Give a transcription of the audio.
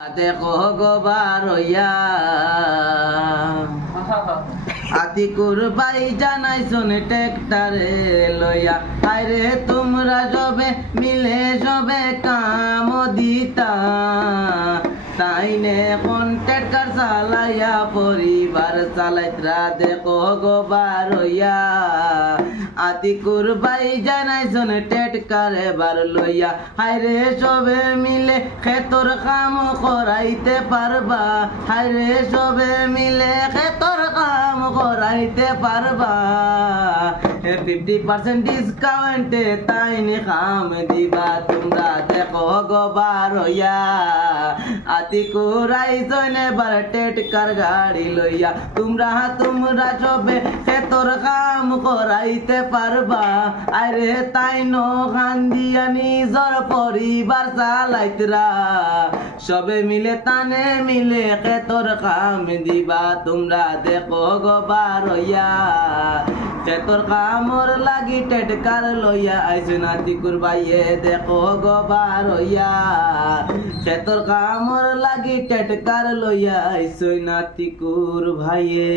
দেখো গোবার হইয়া আতিকুর বাই জানাই শোনে টেকটারে লইয়া আরে তোমরা সবে মিলে সবে কাম দিতা তাইনে কন্ট্রাক্টর চালাইয়া পরিবার চালাইতরা দেখো গোবার হইয়া আতিকুর বাই জানাই শোনে টেটকারে বার লইয়া হায়রে সবে মিলে খেতর কাম করাইতে পারবা হায়রে সবে মিলে খেতর কাম করাইতে পারবা 50% ডিসকাউন্টে তাইনি কাম দিবা তোমরা দেখো গোবার হইয়া আতিকুর আইজনে বার টেটকার গাড়ি লইয়া তোমরা সবে খেতর কাম করাইতে পারবা আরে তাই নো কান্দিয়া নিজর পরিবার চালাইতরা সবে মিলে তানে মিলে খেতর কাম দিবা তোমরা দেখো গোবার হইয়া খেতর কামর লাগি টেটকার লইয়া আইসো নাতিকুর বাইয়ে দেখো গোবার হইয়া খেতর কামর লাগি টেটকার লইয়া আইসো নাতিকুর ভাইয়ে।